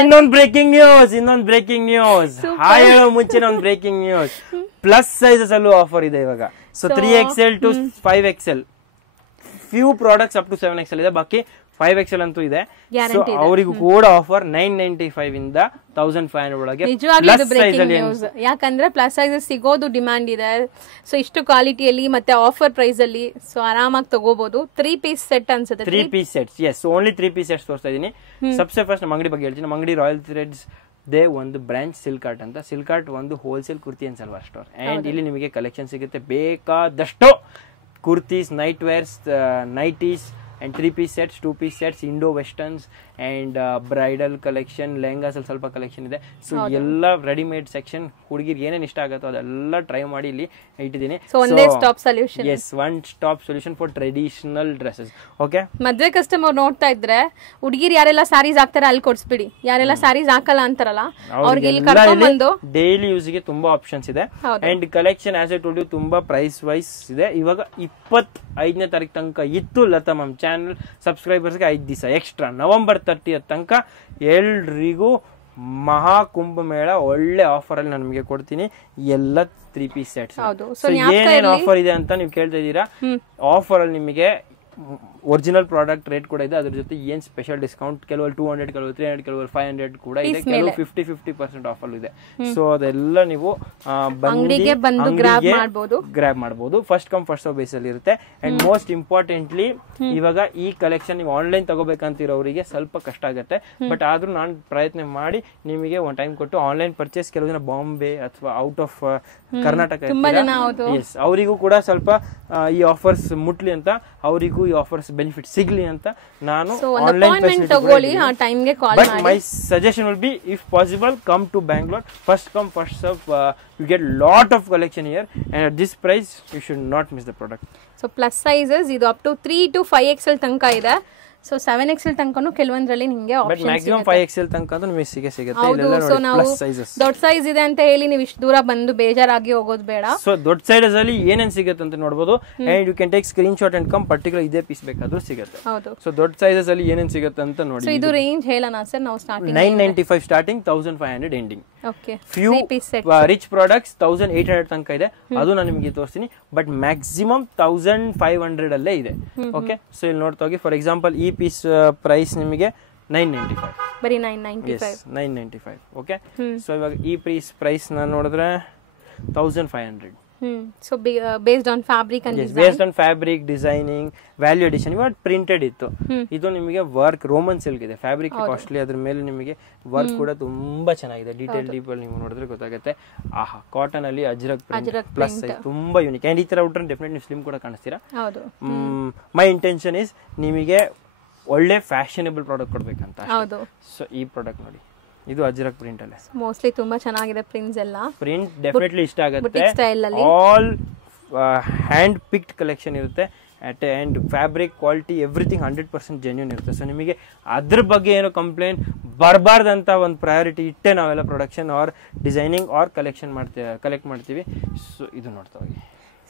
ಇನ್ನೊಂದು breaking news hi ಹೇಳೋ ಮುಂಚೆ ಒಂದು ಬ್ರೇಕಿಂಗ್ ನ್ಯೂಸ್. ಪ್ಲಸ್ ಸೈಜಸ್ ಅಲ್ಲೂ ಆಫರ್ ಇದೆ ಇವಾಗ. So 3XL to 5XL, few products up to 7XL ಇದೆ, ಬಾಕಿ 5XL ಅಂತೂ ಇದೆ. ಸೊ ಅವರಿಗೂ ಕೂಡ ಆಫರ್ 995 ಇಂದ 1500 ಒಳಗೆ. ಯಾಕಂದ್ರೆ ಪ್ಲಸ್ ಸೈಜಸ್ ಸಿಗೋದು ಡಿಮ್ಯಾಂಡ್ ಇದೆ. ಸೊ ಇಷ್ಟು ಕ್ವಾಲಿಟಿಯಲ್ಲಿ ಮತ್ತೆ ಆಫರ್ ಪ್ರೈಸ್ ಅಲ್ಲಿ ಸೊ ಆರಾಮಾಗಿ ತಗೋಬಹುದು. 3 ಪೀಸ್ ಸೆಟ್ ಅನ್ಸುತ್ತೆ. 3 piece sets, yes, only 3 piece sets ತೋರಿಸ್ತಾ ಇದೀನಿ. ಸಬ್ಸೆ ಫಸ್ಟ್ ನಮ್ಮ ಅಂಗಡಿ ಬಗ್ಗೆ ಹೇಳ್ತೀನಿ. ನಮ್ಮ ಅಂಗಡಿ ರಾಯಲ್ ಥ್ರೆಡ್ಸ್ ದೇ ಒಂದು ಬ್ರಾಂಚ್ ಸಿಲ್ಕ್ ಆರ್ಟ್ ಅಂತ. ಸಿಲ್ಕ್ ಆರ್ಟ್ ಒಂದು wholesale kurti and salwar store. And ಇಲ್ಲಿ ನಿಮಗೆ ಕಲೆಕ್ಷನ್ ಸಿಗುತ್ತೆ ಬೇಕಾದಷ್ಟು kurtis, night wares, nighties and 3 piece sets, 2 piece sets, Indo westerns and bridal collection, lehengas ಅಲ್ಲಿ ಸ್ವಲ್ಪ ಕಲೆಕ್ಷನ್ ಇದೆ. ಸೊ ಎಲ್ಲ ರೆಡಿಮೇಡ್ ಸೆಕ್ಷನ್, ಹುಡುಗಿರಿಗೆ ಏನೇನು ಇಷ್ಟ ಆಗುತ್ತೋ ಅದೆಲ್ಲ ಟ್ರೈ ಮಾಡಿ ಇಲ್ಲಿ ಇಟ್ಟಿದ್ದೀನಿ. ಸೊ ಒಂದೇ stop solution. Yes, one stop solution for traditional dresses. Okay, ಮದ್ವೆ ಕಸ್ಟಮರ್ ನೋಡ್ತಾ ಇದ್ರೆ ಹುಡುಗಿರು ಯಾರೆಲ್ಲ ಸ್ಯಾರೀಸ್ ಹಾಕ್ತಾರೆ ಅಲ್ಲಿ ಕೊಡ್ಸ್ಬಿಡಿ. ಯಾರೆಲ್ಲ ಸ್ಯಾರೀಸ್ ಹಾಕಲ್ಲ ಅಂತಾರಲ್ಲ ಅವ್ರಿಗೆ ಇಲ್ಲಿ ಕರ್ಕೊಂಡ್ ಬಂದು ಡೈಲಿ ಯೂಸ್ ಗೆ ತುಂಬಾ ಆಪ್ಷನ್ಸ್ ಇದೆ. And collection as I told you ತುಂಬಾ ಪ್ರೈಸ್ ವೈಸ್ ಇದೆ. ಇವಾಗ 25ನೇ ತಾರೀಕು ತನಕ ಇತ್ತು ಲತಾ ಮ್ಯಾಮ್ ಚಾನಲ್ ಸಬ್ಸ್ಕ್ರೈಬರ್ಸ್ಗೆ 5 ದಿವಸ ಎಕ್ಸ್ಟ್ರಾ. ನವೆಂಬರ್ 30th ತನಕ ಎಲ್ರಿಗೂ ಮಹಾಕುಂಭಮೇಳ ಒಳ್ಳೆ ಆಫರ್ ಅಲ್ಲಿ ನಾನು ನಿಮಗೆ ಕೊಡ್ತೀನಿ. ಎಲ್ಲ 3 ಪೀಸ್ ಸೆಟ್ಸ್. ಏನೇನು ಆಫರ್ ಇದೆ ಅಂತ ನೀವು ಕೇಳ್ತಾ ಇದ್ದೀರಾ. ಆಫರ್ ಅಲ್ಲಿ ನಿಮಗೆ ಒರಿಜಿನಲ್ ಪ್ರಾಡಕ್ಟ್ ರೇಟ್ ಕೂಡ ಇದೆ, ಅದ್ರ ಜೊತೆ ಏನ್ ಸ್ಪೆಷಲ್ ಡಿಸ್ಕೌಂಟ್, ಕೆಲವರು 200, ಕೆಲವರು 300, ಕೆಲವರು 500 ಕೂಡ ಇದೆ, ಕೆಲವರು 50% ಆಫರ್ ಇದೆ. ಸೊ ಅದೆಲ್ಲ ನೀವು ಗ್ರಾಬ್ ಮಾಡಬಹುದು. First come first serve base ಅಲ್ಲಿ ಇರುತ್ತೆ. ಅಂಡ್ ಮೋಸ್ಟ್ ಇಂಪಾರ್ಟೆಂಟ್ಲಿ ಇವಾಗ ಈ ಕಲೆಕ್ಷನ್ ನೀವು ಆನ್ಲೈನ್ ತಗೋಬೇಕಂತಿರೋರಿಗೆ ಸ್ವಲ್ಪ ಕಷ್ಟ ಆಗುತ್ತೆ. ಬಟ್ ಆದ್ರೂ ನಾನು ಪ್ರಯತ್ನ ಮಾಡಿ ನಿಮಗೆ ಒಂದು ಟೈಮ್ ಕೊಟ್ಟು ಆನ್ಲೈನ್ ಪರ್ಚೇಸ್, ಕೆಲವು ಜನ ಬಾಂಬೆ ಅಥವಾ ಔಟ್ ಆಫ್ ಕರ್ನಾಟಕ, ಎಸ್, ಅವರಿಗೂ ಕೂಡ ಸ್ವಲ್ಪ ಈ ಆಫರ್ಸ್ ಮುಟ್ಲಿ ಅಂತ, ಅವರಿಗೂ ಈ ಆಫರ್ಸ್ ಬೆನಿಫಿಟ್ ಸಿಗ್ಲಿ ಅಂತ ನಾನು online facility. But my suggestion will be, if possible, come to Bangalore. First come first serve. You get lot of collection here and at this price you should not miss the product. So plus sizes ಇದು up to 3 to 5XL ತನಕ ಇದೆ. So 7XL ತನಕನೂ ಕೆಲವೊಂದ್ರಲ್ಲಿ ನಿಮಗೆ options ಇದೆ. Maximum 5XL ತನಕ ಅಂತ ನಿಮಗೆ ಸಿಗುತ್ತೆ. ಇದೆಲ್ಲ ನೋಡಿ ಪ್ಲಸ್ ಸೈಜಸ್. ದೊಡ್ಡ ಸೈಜ್ ಇದೆ ಅಂತ ಹೇಳಿ ನೀವು ಇಷ್ಟು ದೂರ ಬಂದು ಬೇಜಾರಾಗಿ ಹೋಗೋದು ಬೇಡ. ಸೊ ದೊಡ್ಡ ಸೈಜಸ್ ಅಲ್ಲಿ ಏನೇನ್ ಸಿಗುತ್ತೆ ಅಂತ ನೋಡಬಹುದು. And you can take screen shot and come. Particular ಇದೇ ಪೀಸ್ ಬೇಕಾದ್ರೂ ಸಿಗುತ್ತೆ. ಹೌದು. ಸೊ ದೊಡ್ಡ ಸೈಜಸ್ ಅಲ್ಲಿ ಏನೇನ್ ಸಿಗುತ್ತೆ ಅಂತ ನೋಡಿ. ಸೊ ಇದು ರೇಂಜ್ ಹೇಳೋಣ ಸರ್. ನಾವು starting 995 starting, 1500 ending. Okay, few rich products 1800 ತನಕ ಇದೆ, ಅದು ನಾನು ನಿಮಗೆ ತೋರಿಸ್ತೀನಿ. ಬಟ್ ಮ್ಯಾಕ್ಸಿಮಮ್ 1500 ಅಲ್ಲೇ ಇದೆ. ಓಕೆ, ಸೊ ಇಲ್ಲಿ ನೋಡ್ತಾ ಹೋಗಿ. ಫಾರ್ ಎಕ್ಸಾಂಪಲ್ ಈ ಪೀಸ್ ಪ್ರೈಸ್ ನಿಮಗೆ 995, ಬರೀ 995. 995. ಓಕೆ, ಸೊ ಇವಾಗ ಈ ಪೀಸ್ ಪ್ರೈಸ್ ನಾನು ನೋಡಿದ್ರೆ 1500. So based on fabric and design. Based on fabric, designing, value addition. ಇವಾಗ ಪ್ರಿಂಟೆಡ್ ಇತ್ತು, ಇದು ನಿಮಗೆ ವರ್ಕ್ ರೋಮನ್ ಸಿಲ್ಕ್ ಇದೆ. ಫ್ಯಾಬ್ರಿಕ್ ಕಾಸ್ಟ್ಲಿ, ಅದ್ರ ಮೇಲೆ ನಿಮಗೆ ವರ್ಕ್ ಕೂಡ ತುಂಬಾ ಚೆನ್ನಾಗಿದೆ. ಡೀಟೇಲ್ ನೀವು ನೋಡಿದ್ರೆ ಗೊತ್ತಾಗುತ್ತೆ. ಆಹಾ, ಕಾಟನ್ ಅಲ್ಲಿ ಅಜ್ರಕ್ ಪ್ಲಸ್ ಸೈಜ್ ತುಂಬಾ ಯೂನಿಕ್. ಅಂಡ್ ಈ ತರ ಔಟ್ರೆ ಡೆಫಿನೆಟ್ಲಿ ನೀವು ಸ್ಲಿಮ್ ಕೂಡ ಕಾಣಿಸ್ತೀರಾ. ಮೈ ಇಂಟೆನ್ಷನ್ ಇಸ್ ನಿಮಗೆ ಒಳ್ಳೆ ಫ್ಯಾಷನಬಲ್ ಪ್ರಾಡಕ್ಟ್ ಕೊಡ್ಬೇಕಂತ. ಸೊ ಈ ಪ್ರಾಡಕ್ಟ್ ನೋಡಿ, ಇದು ಅಜ್ರಕ್ ಪ್ರಿಂಟ್ ಅಲ್ಲೇ. ಮೋಸ್ಟ್ಲಿ ತುಂಬಾ ಚೆನ್ನಾಗಿದೆ ಪ್ರಿಂಟ್ಸ್ ಎಲ್ಲ. ಪ್ರಿಂಟ್ ಡೆಫಿನೆಟ್ಲಿ ಇಷ್ಟ ಆಗುತ್ತೆ. ಆಲ್ ಹ್ಯಾಂಡ್ ಪಿಕ್ಡ್ ಕಲೆಕ್ಷನ್ ಇರುತ್ತೆ. And fabric quality everything 100% genuine ಇರುತ್ತೆ. ಸೊ ನಿಮಗೆ ಅದ್ರ ಬಗ್ಗೆ ಏನೋ ಕಂಪ್ಲೇಂಟ್ ಬರಬಾರ್ದಂತ ಒಂದು ಪ್ರಯಾರಿಟಿ ಇಟ್ಟೆ ನಾವೆಲ್ಲ production or designing or collect ಮಾಡ್ತೀವಿ. ಸೊ ಇದು ನೋಡ್ತಾ ಹೋಗಿ.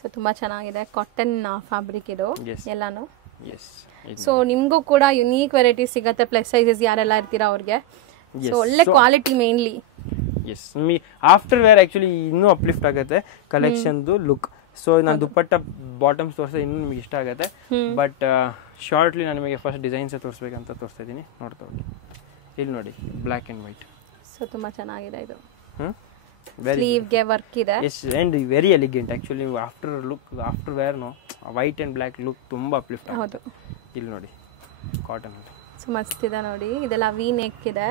ಸೊ ತುಂಬಾ ಚೆನ್ನಾಗಿದೆ ಕಾಟನ್ ಫ್ಯಾಬ್ರಿಕ್ ಇದು ಎಲ್ಲಾನು. ಎಸ್, ಸೊ ನಿಮಗೂ ಕೂಡ ಯುನೀಕ್ ವೆರೈಟಿ ಸಿಗುತ್ತೆ. ಪ್ಲಸ್ ಸೈಜಸ್ ಯಾರೆಲ್ಲ ಇರ್ತೀರಾ ಅವ್ರಿಗೆ ಒಳ್ಳೆ quality mainly. Yes, after wear actually ಇನ್ನೂ ಅಪ್ಲಿಫ್ಟ್ ಆಗುತ್ತೆ ಕಲೆಕ್ಷನ್ ಲುಕ್. ಸೊ ನಾನು ದುಪ್ಪಟ್ಟ ಬಾಟಮ್ಸ್ ತೋರಿಸಿದ್ರೆ ಇನ್ನೂ ನಿಮಗೆ ಇಷ್ಟ ಆಗುತ್ತೆ. ಬಟ್ ಶಾರ್ಟ್ಲಿ ನಾನು ನಿಮಗೆ ಫಸ್ಟ್ ಡಿಸೈನ್ಸ್ ತೋರಿಸ್ಬೇಕಂತ ತೋರಿಸ್ತಾ ಇದ್ದೀನಿ. ನೋಡ್ತಾ ಹೋಗಿ. ಇಲ್ಲಿ ನೋಡಿ, ಬ್ಲ್ಯಾಕ್ ಅಂಡ್ ವೈಟ್. ಸೊ ತುಂಬಾ ಚೆನ್ನಾಗಿದೆ ಇದು. ಸ್ಲೀವ್ಗೆ ವರ್ಕ್ ಇದೆ. Yes, and very elegant actually. After wear white and black look ತುಂಬಾ ಅಪ್ಲಿಫ್ಟ್ ಆಗುತ್ತೆ. ಇಲ್ಲಿ ನೋಡಿ, ಕಾಟನ್. ಸೊ ಮಸ್ತ್ ಇದೆ ನೋಡಿ. ಇದೆಲ್ಲ ವಿ ನೆಕ್ ಇದೆ.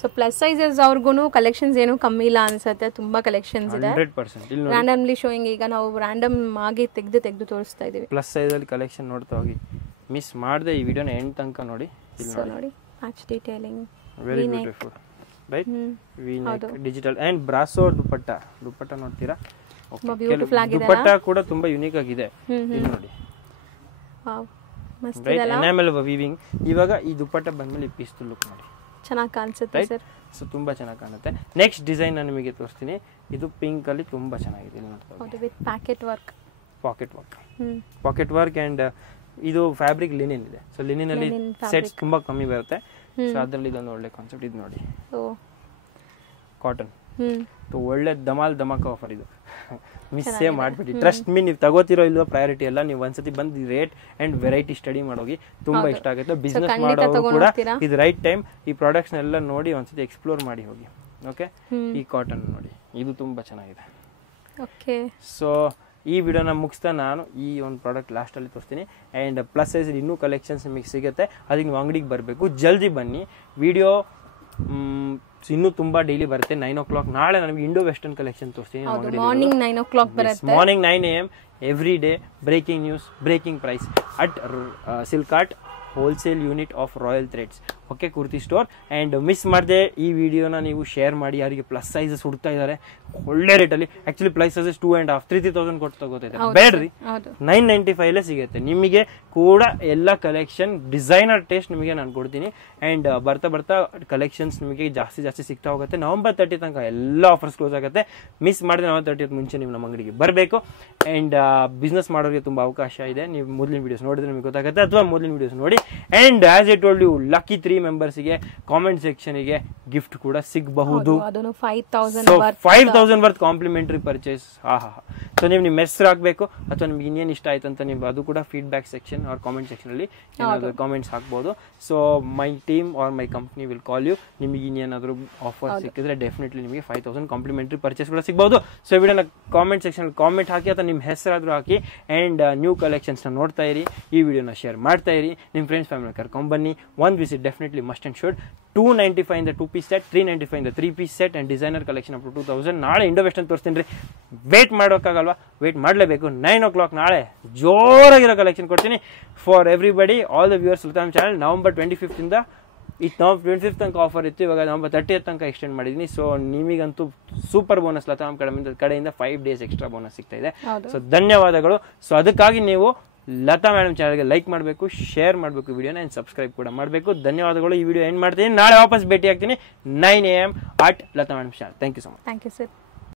ಸೊ ಪ್ಲಸ್ ಸೈಜಸ್ ಅವ್ರಿಗೂ ಕಲೆಕ್ಷನ್ಸ್ ಏನು ಕಮ್ಮಿ ಇಲ್ಲ ಅನ್ಸುತ್ತೆ. ತುಂಬಾ ಕಲೆಕ್ಷನ್ಸ್ ಇದೆ. 100% ರ್ಯಾಂಡಮ್ಲಿ ಶೋಯಿಂಗ್. ಈಗ ನಾವು ರ್ಯಾಂಡಮ್ ಆಗಿ ತೆಗೆದು ತೋರಿಸ್ತಾ ಇದೀವಿ. ಪ್ಲಸ್ ಸೈಜ್ ಅಲ್ಲಿ ಕಲೆಕ್ಷನ್ ನೋಡ್ತಾ ಹೋಗಿ. ಮಿಸ್ ಮಾಡದೆ ಈ ವಿಡಿಯೋನ ಎಂಡ್ ತನಕ ನೋಡಿ. ಸೊ ನೋಡಿ, match detailing, very beautiful, right? V neck, digital and ಬ್ರಾಸೋ ದುಪ್ಪಟ್ಟ ನೋಡ್ತೀರಾ? ಬ್ಯೂಟಿಫುಲ್ ಆಗಿದೆ. ದುಪ್ಪಟ್ಟ ಕೂಡ ತುಂಬಾ ಯೂನಿಕ್ ಆಗಿದೆ. ಇಲ್ಲಿ ನೋಡಿ, ವಾವ್, ಮಸ್ತ್ ಇದೆ ಅಲ್ಲ? Enamel weaving. ಇವಾಗ ಈ ದುಪ್ಪಟ್ಟ ಬಂದ್ಮೇಲೆ ಈ ಪೀಸ್ ಲುಕ್ ನೋಡಿ, ಚೆನ್ನಾಗಿ ಕಾಣಿಸುತ್ತೆ ಸರ್. ಸೊ ತುಂಬಾ ಚೆನ್ನಾಗಿ ಕಾಣುತ್ತೆ. ನೆಕ್ಸ್ಟ್ ಡಿಸೈನ್ ನಾನು ನಿಮಗೆ ತೋರಿಸ್ತೀನಿ. ಇದು ಪಿಂಕ್ ಅಲ್ಲಿ ತುಂಬಾ ಚೆನ್ನಾಗಿದೆ. ಇಲ್ಲಿ ನೋಡ್ತಾ ಹೌದು, ವಿತ್ ಪಾಕೆಟ್ ವರ್ಕ್ ಅಂಡ್ ಇದು ಫ್ಯಾಬ್ರಿಕ್ ಲಿನಿನ್ ಇದೆ. ಸೊ ಲಿನಿನ್ ಅಲ್ಲಿ ಸೆಟ್ಸ್ ತುಂಬಾ ಕಮ್ಮಿ ಬರುತ್ತೆ. ಸೊ ಅದ್ರಲ್ಲಿ ಇದೊಂದು ಒಳ್ಳೆ ಕಾನ್ಸೆಪ್ಟ್. ಇದು ನೋಡಿ ಓ ಕಾಟನ್, ಹ್ಮ್ ಒಳ್ಳೆ ಧಮಾಕ ಆಫರ್ ಇದು. ಮಿಸ್ಸೇ ಮಾಡ್ಬಿಡಿ. ಟ್ರಸ್ಟ್ ಮೀ, ನೀವು ತಗೋತಿರೋ ಇಲ್ವೋ ಪ್ರಯಾರಿಟಿ ಎಲ್ಲ ನೀವು ಒಂದ್ಸತಿ ಬಂದು ರೇಟ್ ಅಂಡ್ ವೆರೈಟಿ ಸ್ಟಡಿ ಮಾಡೋಗಿ, ತುಂಬಾ ಇಷ್ಟ ಆಗುತ್ತೆ. ಬಿಸ್ನೆಸ್ ಮಾಡೋರು ಕೂಡ ಇದು ರೈಟ್ ಟೈಮ್. ಈ ಪ್ರಾಡಕ್ಟ್ಸ್ ಎಲ್ಲ ನೋಡಿ ಒಂದ್ಸತಿ ಎಕ್ಸ್ಪ್ಲೋರ್ ಮಾಡಿ ಹೋಗಿ. ಓಕೆ, ಈ ಕಾಟನ್ ನೋಡಿ, ಇದು ತುಂಬಾ ಚೆನ್ನಾಗಿದೆ. ಓಕೆ, ಸೊ ಈ ವಿಡಿಯೋನ ಮುಗಿಸ್ತಾ ನಾನು ಈ ಒಂದು ಪ್ರಾಡಕ್ಟ್ ಲಾಸ್ಟಲ್ಲಿ ತೋರಿಸ್ತೀನಿ. ಆ್ಯಂಡ್ ಪ್ಲಸ್ ಸೈಜ್ ಇನ್ನೂ ಕಲೆಕ್ಷನ್ಸ್ ನಿಮಗೆ ಸಿಗುತ್ತೆ. ಅದಕ್ಕೆ ನೀವು ಅಂಗಡಿಗೆ ಬರಬೇಕು, ಜಲ್ದಿ ಬನ್ನಿ. ವಿಡಿಯೋ ಇನ್ನೂ ತುಂಬಾ ಡೈಲಿ ಬರುತ್ತೆ. 9 o'clock ನಾಳೆ ನನಗೆ ಇಂಡೋ ವೆಸ್ಟರ್ನ್ ಕಲೆಕ್ಷನ್ ತೋರಿಸ್ತೀನಿ. ಮಾರ್ನಿಂಗ್ 9 o'clock ಬರುತ್ತೆ. Morning 9 AM every day. Breaking news, breaking price at Silkart wholesale unit of Royal Threads. Okay, kurti store. And miss ಮಾಡದೆ ಈ ವಿಡಿಯೋನ ನೀವು ಶೇರ್ ಮಾಡಿ. ಯಾರಿಗೆ ಪ್ಲಸ್ ಸೈಜಸ್ ಹುಡ್ತಾ ಇದ್ದಾರೆ ಒಳ್ಳೆ ರೇಟಲ್ಲಿ, ಆಕ್ಚುಲಿ ಪ್ಲಸ್ ಸೈಜಸ್ 2.5 3,000 ಕೊಟ್ಟು ತಗೋತಿದ್ದಾರೆ. ಬೇಡ್ರಿ, 995 ಸಿಗುತ್ತೆ ನಿಮಗೆ ಕೂಡ ಎಲ್ಲ ಕಲೆಕ್ಷನ್. ಡಿಸೈನರ್ ಟೇಸ್ಟ್ ನಿಮಗೆ ನಾನು ಕೊಡ್ತೀನಿ. ಆ್ಯಂಡ್ ಬರ್ತಾ ಕಲೆಕ್ಷನ್ಸ್ ನಿಮಗೆ ಜಾಸ್ತಿ ಸಿಗ್ತಾ ಹೋಗುತ್ತೆ. November 30 ತನಕ ಎಲ್ಲ ಆಫರ್ಸ್ ಕ್ಲೋಸ್ ಆಗುತ್ತೆ. ಮಿಸ್ ಮಾಡಿದ್ರೆ November 30 ಮುಂಚೆ ನೀವು ನಮ್ಮ ಅಂಗಡಿಗೆ ಬರಬೇಕು. ಆ್ಯಂಡ್ ಬಿಸ್ನೆಸ್ ಮಾಡೋರಿಗೆ ತುಂಬ ಅವಕಾಶ ಇದೆ. ನೀವು ಮೊದಲಿನ ವಿಡಿಯೋಸ್ ನೋಡಿದ್ರೆ ನಿಮಗೆ ಗೊತ್ತಾಗುತ್ತೆ, ಅಥವಾ ಮೊದಲಿನ ವಿಡಿಯೋಸ್ ನೋಡಿ. And as I told you, lucky 3 ಮೆಂಬರ್ಸ್ಗೆ ಕಾಮೆಂಟ್ ಸೆಕ್ಷನ್ಗೆ ಗಿಫ್ಟ್ ಕೂಡ ಸಿಗಬಹುದು. 5,000 ವರ್ತ್ ಕಾಂಪ್ಲಿಮೆಂಟರಿ ಪರ್ಚೇಸ್. ಸೊ ನೀವು ನಿಮ್ಮ ಹೆಸರು ಹಾಕಬೇಕು, ಅಥವಾ ನಿಮ್ಗೆ ಇನ್ನೇನು ಇಷ್ಟ ಆಯ್ತು ಅಂತ ನೀವು ಅದು ಕೂಡ ಫೀಡ್ಬ್ಯಾಕ್ ಸೆಕ್ಷನ್ ಆರ್ ಕಾಮೆಂಟ್ ಸೆಕ್ಷನಲ್ಲಿ ಏನಾದರೂ ಕಾಮೆಂಟ್ಸ್ ಹಾಕ್ಬೋದು. So my team or my company will call you. ನಿಮಗೆ ಇನ್ನೇನಾದರೂ ಆಫರ್ ಸಿಕ್ಕಿದ್ರೆ ಡೆಫಿನೆಟ್ಲಿ ನಿಮಗೆ 5,000 ಕಾಂಪ್ಲಿಮೆಂಟರಿ ಪರ್ಚೇಸ್ ಕೂಡ ಸಿಗ್ಬೋದು. ಸೊ ವಿಡಿಯೋನ ಕಾಮೆಂಟ್ ಸೆಕ್ಷನಲ್ಲಿ ಕಾಮೆಂಟ್ ಹಾಕಿ, ಅಥವಾ ನಿಮ್ಮ ಹೆಸರಾದರೂ ಹಾಕಿ. ಆ್ಯಂಡ್ ನ್ಯೂ ಕಲೆಕ್ಷನ್ಸ್ನ ನೋಡ್ತಾ ಇರಿ, ಈ ವಿಡಿಯೋನ ಶೇರ್ ಮಾಡ್ತಾ ಇರಿ, ನಿಮ್ಮ ಫ್ರೆಂಡ್ಸ್ ಫ್ಯಾಮಿಲಿ ಕರ್ಕೊಂಡ್ಬನ್ನಿ. ಒಂದು visit definitely must and should. 295 in the 2-piece set, 395 in the 3-piece set, and designer collection up to 2,000. ನಾಳೆ ಇಂಡೋ ವೆಸ್ಟರ್ನ್ ತೋರಿಸ್ತೀನಿ ರೀ. ವೇಟ್ ಮಾಡೋಕ್ಕಾಗಲ್ವಾ? ವೇಟ್ ಮಾಡಲೇಬೇಕು. 9 o'clock ನಾಳೆ ಜೋರಾಗಿರೋ ಕಲೆಕ್ಷನ್ ಕೊಡ್ತೀನಿ for everybody. All the viewers Sultan channel. November 25th ಇಂದ November 25th ತನಕ offer ಇತ್ತು. ಇವಾಗ November 30th ತನಕ ಎಕ್ಸ್ಟೆಂಡ್ ಮಾಡಿದ್ದೀನಿ. ಸೊ ನಿಮಗಂತೂ ಸೂಪರ್ ಬೋನಸ್ ಲತಾಮ್ ಕಡೆಯಿಂದ 5 days ಎಕ್ಸ್ಟ್ರಾ ಬೋನಸ್ ಸಿಗ್ತಾ ಇದೆ. ಸೊ ಧನ್ಯವಾದಗಳು. ಸೊ ಅದಕ್ಕಾಗಿ ನೀವು ಲತಾ ಮೇಡಮ್ ಚಾನಲ್ಗೆ ಲೈಕ್ ಮಾಡಬೇಕು, ಶೇರ್ ಮಾಡಬೇಕು ವಿಡಿಯೋನ, ಆ್ಯಂಡ್ ಸಬ್ಸ್ಕ್ರೈಬ್ ಕೂಡ ಮಾಡಬೇಕು. ಧನ್ಯವಾದಗಳು. ಈ ವಿಡಿಯೋ ಎಂಡ್ ಮಾಡ್ತೀನಿ. ನಾಳೆ ವಾಪಸ್ ಭೇಟಿ ಆಗ್ತೀನಿ 9 AM at Latha madam channel. Thank you so much. Thank you sir.